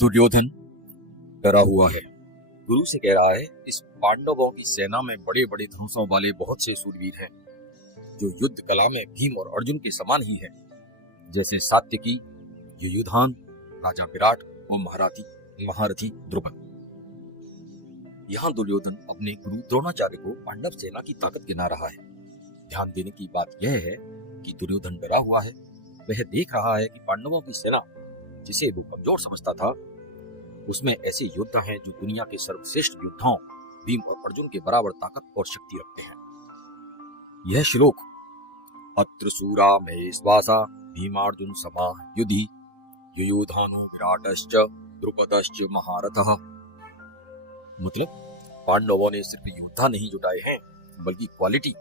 दुर्योधन डरा हुआ है। गुरु से कह रहा है, इस पांडवों की सेना में बड़े बड़े धनुषों वाले बहुत से शूरवीर हैं, जो युद्ध कला में भीम और अर्जुन के समान ही है, जैसे सात्यकी, युयुधान, राजा विराट और महारथी द्रुपद। यहाँ दुर्योधन अपने गुरु द्रोणाचार्य को पांडव सेना की ताकत गिना रहा है। ध्यान देने की बात यह है कि दुर्योधन डरा हुआ है। वह देख रहा है कि पांडवों की सेना, जिसे वो कमजोर समझता था, उसमें ऐसे योद्धा हैं जो दुनिया के सर्वश्रेष्ठ योद्धाओं भीम और अर्जुन के बराबर ताकत और शक्ति रखते हैं। यह श्लोक अत्र सूरा महेश्वासा भीमार्जुन समा युधि युयुधानु विराटश्च द्रुपदश्च महारथः, मतलब पांडवों ने सिर्फ योद्धा नहीं जुटाए हैं, बल्कि क्वालिटी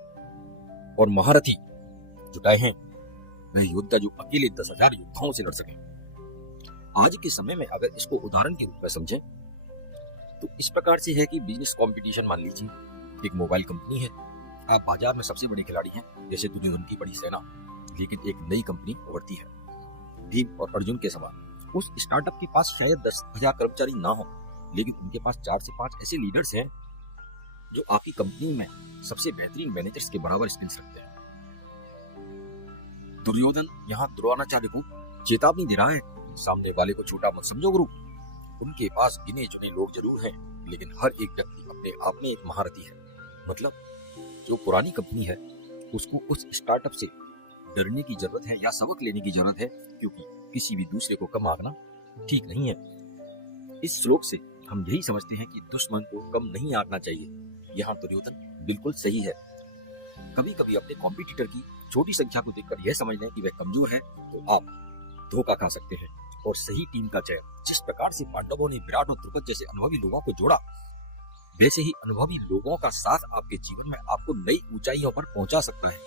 और महारथी जुटाए हैं। वह योद्धा जो अकेले 10,000 योद्धाओं से लड़ सके। आज के समय में अगर इसको उदाहरण के रूप में समझें तो इस प्रकार से है कि बिजनेस कंपटीशन मान लीजिए, एक मोबाइल कंपनी है, आप बाजार में सबसे बड़े खिलाड़ी हैं, जैसे दुर्योधन की बड़ी सेना, लेकिन एक नई कंपनी उभरती है भीम और अर्जुन के समान। उस स्टार्टअप के पास शायद 10,000 कर्मचारी ना हो, लेकिन उनके पास 4 से 5 ऐसे लीडर्स हैं जो आपकी कंपनी में सबसे बेहतरीन मैनेजर्स के बराबर स्किल्स रखते हैं। दुर्योधन यहाँ द्रोणाचार्य को चेतावनी दे रहा है, सामने वाले को छोटा मत समझो गुरु। उनके पास गिने चुने लोग जरूर हैं, लेकिन हर एक व्यक्ति अपने आप में एक महारथी है। मतलब जो पुरानी कंपनी है उसको उस स्टार्टअप से डरने की जरूरत है या सबक लेने की जरूरत है, क्योंकि किसी भी दूसरे को कम आंकना ठीक नहीं है। इस श्लोक से हम यही समझते हैं कि दुश्मन को कम नहीं आंकना चाहिए। यहाँ दुर्योधन बिल्कुल सही है। कभी कभी अपने कॉम्पिटिटर की छोटी संख्या को देखकर यह समझ लें कि वह कमजोर है तो आप धोखा खा सकते हैं। और सही टीम का चयन, जिस प्रकार से पांडवों ने विराट और द्रुपद जैसे अनुभवी लोगों को जोड़ा, वैसे ही अनुभवी लोगों का साथ आपके जीवन में आपको नई ऊंचाइयों पर पहुंचा सकता है।